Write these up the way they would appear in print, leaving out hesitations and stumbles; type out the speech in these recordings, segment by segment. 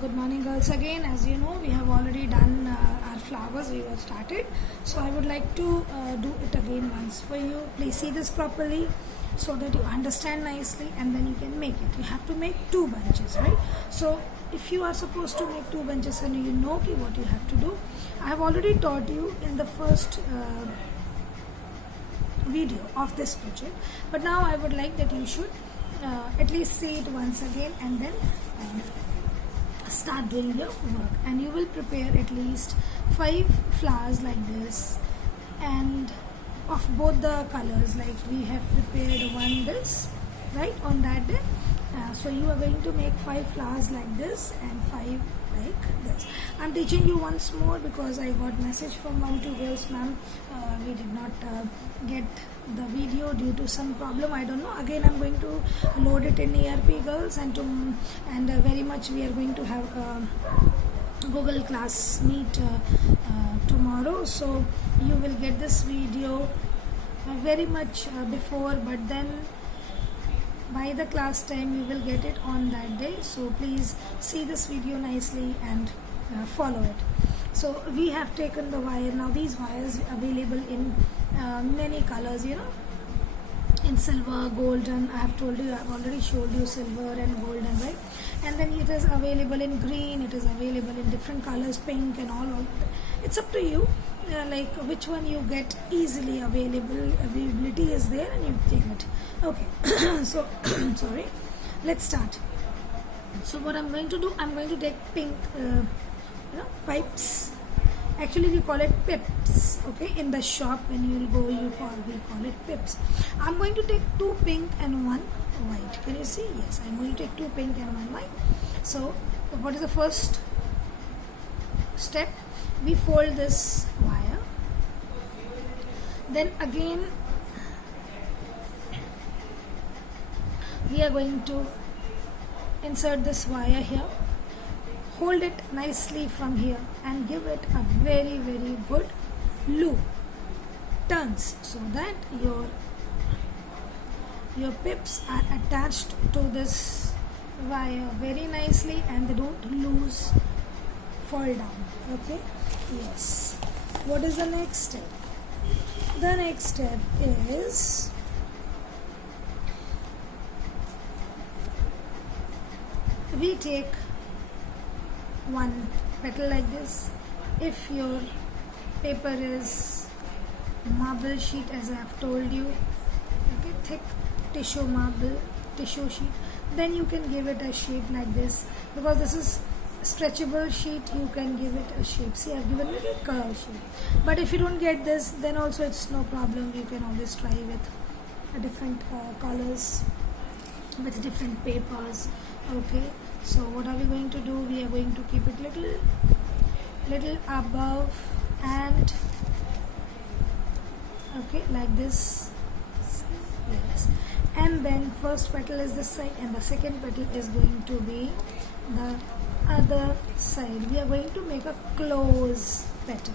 Good morning, girls. Again, as you know, we have already done our flowers. We have started. So I would like to do it again once for you. Please see this properly so that you understand nicely, and then you can make it. You have to make 2 bunches, right? So if you are supposed to make 2 bunches and you know what you have to do, I have already taught you in the first video of this project. But now I would like that you should at least see it once again, and then start doing your work. And you will prepare at least 5 flowers like this, and of both the colors. Like we have prepared one this, right, on that day. So you are going to make 5 flowers like this and 5 like this. I'm teaching you once more because I got message from 1-2 girls, ma'am, we did not get the video due to some problem, I don't know. Again, I'm going to load it in ERP, girls, and very much we are going to have Google Class Meet tomorrow, so you will get this video very much before, but then by the class time you will get it on that day. So please see this video nicely and follow it. So we have taken the wire. Now these wires available in many colors, you know, in silver, golden. I have told you, I have already showed you silver and golden, right? And then it is available in green, it is available in different colors, pink and all. It's up to you, like which one you get easily available. Availability is there and you take it. Okay. So sorry, let's start. So what I'm going to do, I'm going to take pink pipes. Actually we call it pips, okay? In the shop when you'll go, we call it pips. I'm going to take 2 pink and 1 white. Can you see? Yes, I'm going to take 2 pink and 1 white. So what is the first step? We fold this wire, then again we are going to insert this wire here, hold it nicely from here and give it a very good loop, turns, so that your pips are attached to this wire very nicely and they don't fall down. Okay, yes. What is the next step? The next step is we take 1 petal like this. If your paper is marble sheet, as I have told you, okay, thick tissue sheet, then you can give it a shape like this. Because this is stretchable sheet, you can give it a shape. See, I've given it a curve shape. But if you don't get this, then also it's no problem. You can always try with different colors, with different papers. Okay, so what are we going to do? We are going to keep it little above and okay, like this. Yes. And then first petal is this side and the second petal is going to be the other side. We are going to make a close petal.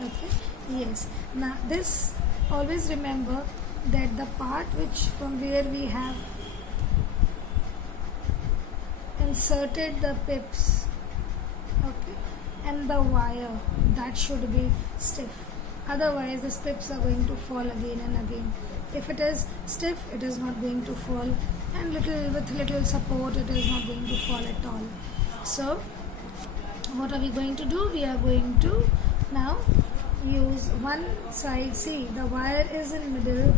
Okay, yes. Now this, always remember that the part which from where we have inserted the pips, okay, and the wire, that should be stiff. Otherwise the pips are going to fall again and again. If it is stiff, it is not going to fall, and with little support, it is not going to fall at all. So what are we going to do? We are going to now use one side. See, the wire is in middle,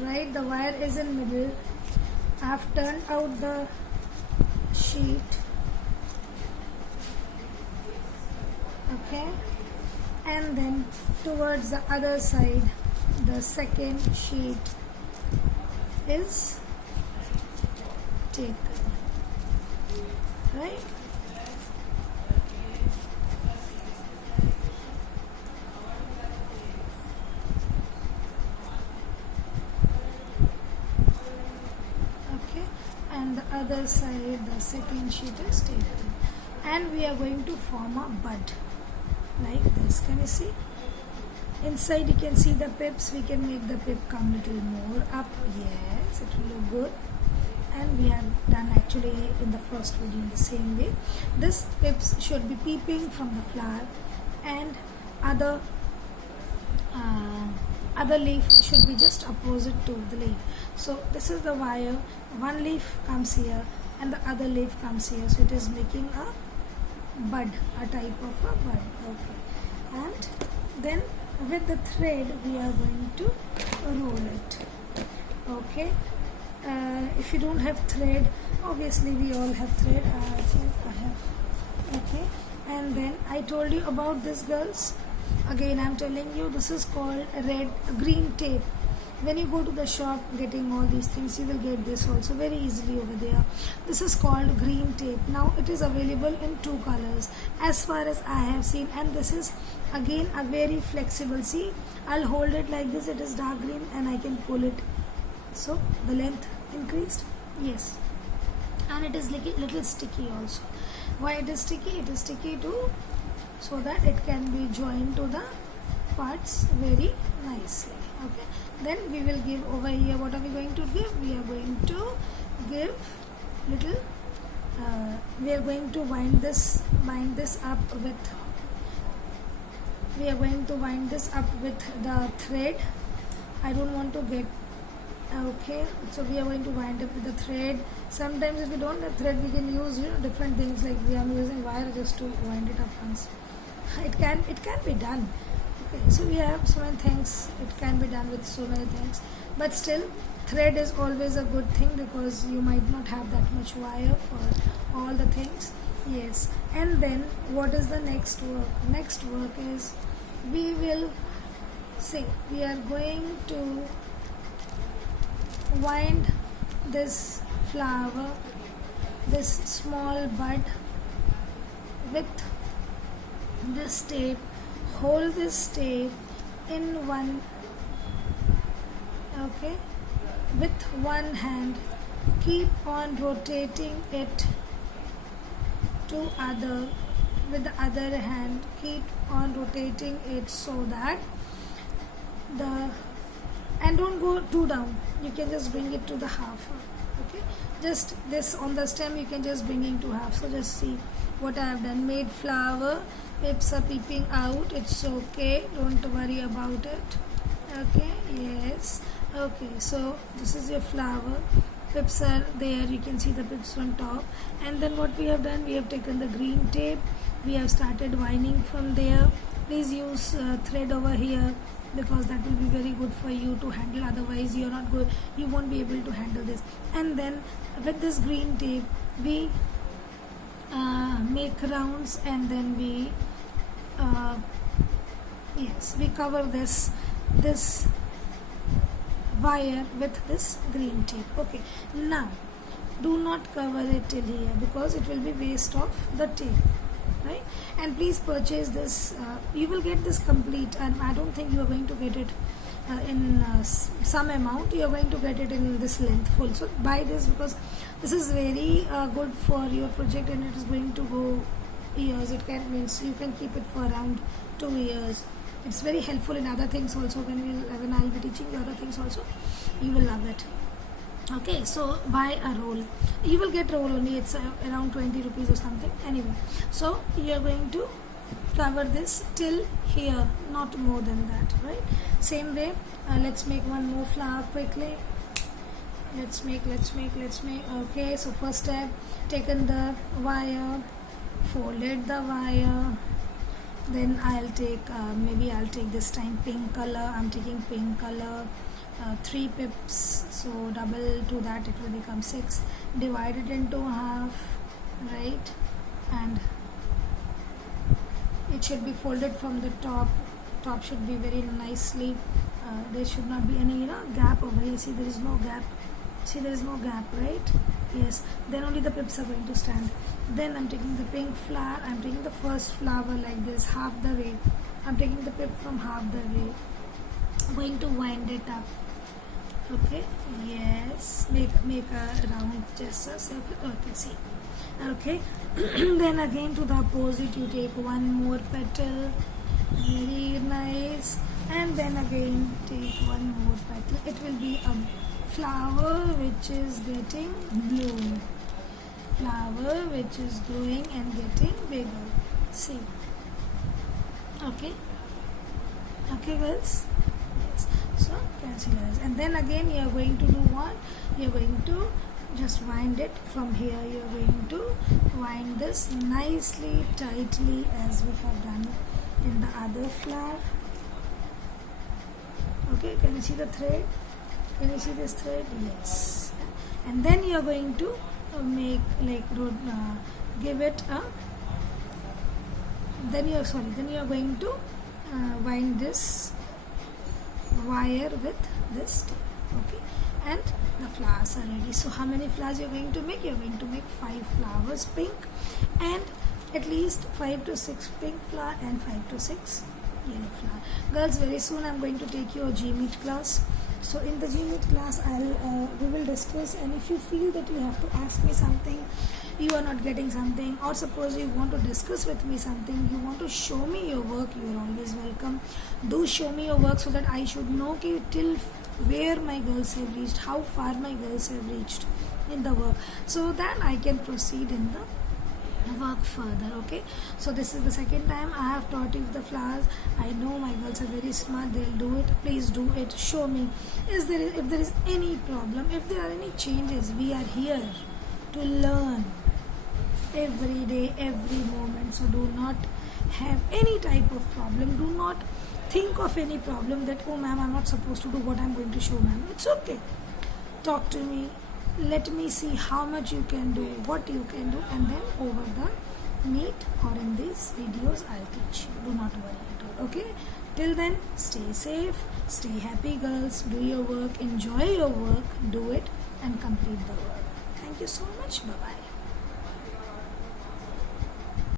right? The wire is in middle. I have turned out the sheet, okay, and then towards the other side the second sheet is taken, right? Okay, and the other side the second sheet is taken, and we are going to form a bud like this. Can you see? Inside you can see the pips. We can make the pip come little more up. Yes, it will look good. and we have done actually in the first video in the same way. This pips should be peeping from the flower, and other leaf should be just opposite to the leaf. So this is the wire, one leaf comes here and the other leaf comes here, so it is making a bud, a type of a bud. Okay, and then with the thread we are going to roll it. Okay, if you don't have thread, obviously we all have thread. I think I have. Okay, and then I told you about this, girls. Again I'm telling you, this is called green tape. When you go to the shop getting all these things, you will get this also very easily over there. This is called green tape. Now it is available in 2 colors as far as I have seen, and this is again a very flexible. See, I'll hold it like this, it is dark green, and I can pull it, so the length increased. Yes, and it is little sticky also. Why it is sticky? It is sticky too, so that it can be joined to the parts very nicely. Okay, then we will give over here, what are we going to give? We are going to give little we are going to bind this up with the thread. I don't want to get, okay, so we are going to wind up with the thread. Sometimes if we don't have thread, we can use different things, like we are using wire just to wind it up once. It can be done. Okay, so we have so many things, it can be done with so many things, but still thread is always a good thing, because you might not have that much wire for all the things. Yes, and then what is the next work? Next work is, we will say we are going to wind this flower, this small bud, with this tape. Hold this tape in one, okay, with one hand, keep on rotating it to other, with the other hand keep on rotating it, so that and don't go too down, you can just bring it to the half. Okay, just this on the stem, you can just bring it to half. So just see what I have done. Made flower, pips are peeping out, it's okay, don't worry about it. Okay, yes, okay, so this is your flower, pips are there, you can see the pips on top. And then what we have done, we have taken the green tape, we have started winding from there. Please use thread over here, because that will be very good for you to handle, otherwise you won't be able to handle this. And then with this green tape, we make rounds, and then we we cover this wire with this green tape. Okay, now do not cover it till here, because it will be waste of the tape, right? And please purchase this, you will get this complete, and I don't think you are going to get it in some amount, you are going to get it in this length full. So buy this, because this is very good for your project, and it is going to go years. It means you can keep it for around 2 years. It's very helpful in other things also. When I'll be teaching you other things also, you will love it. Okay, so buy a roll, you will get roll only, it's around 20 rupees or something. Anyway, so you are going to cover this till here, not more than that, right? Same way, let's make one more flower quickly. Let's make. Okay, so first step, taken the wire, folded the wire, then I'll take maybe I'll take this time pink color. I'm taking pink color, 3 pips, so double to that, it will become 6. Divide it into half, right? And it should be folded from the top should be very nicely, there should not be any gap over here. See, there is no gap. See, there is no gap, right? Yes, then only the pips are going to stand. Then I'm taking the pink flower, I'm taking the first flower like this, half the way. I'm taking the pip from half the way, I'm going to wind it up. Okay, yes, make a round gesture, circle. Okay, see. Okay, then again to the opposite, you take one more petal, very nice, and then again take one more petal. It will be a flower which is getting blue, flower which is growing and getting bigger. See, okay, girls. Yes. So concealers, and then again you are going to do what? You are going to just wind it from here. You are going to wind this nicely, tightly, as we have done in the other flower. Okay, can you see the thread? Can you see this thread? Yes. And then you are going to make give it a. Then you are going to wind this wire with this tape. Okay, and the flowers are ready. So how many flowers you are going to make? You are going to make 5 flowers pink, and at least 5 to 6 pink flower and 5 to 6 yellow flower. Girls, very soon I am going to take you a GMeet class. So in the GMeet class we will discuss, and if you feel that you have to ask me something, you are not getting something, or suppose you want to discuss with me something, you want to show me your work, you are always welcome. Do show me your work so that I should know till where my girls have reached, how far my girls have reached in the work, so that I can proceed in the work further. Okay, so this is the second time I have taught you the flowers. I know my girls are very smart, they'll do it. Please do it, show me if there is any problem, if there are any changes. We are here to learn every day, every moment. So do not have any type of problem. Do not think of any problem that, oh ma'am, I'm not supposed to do what I'm going to show ma'am. It's okay. Talk to me. Let me see how much you can do, what you can do, and then over the meet or in these videos I'll teach you. Do not worry at all. Okay? Till then, stay safe, stay happy girls, do your work, enjoy your work, do it and complete the work. Thank you so much. Bye-bye.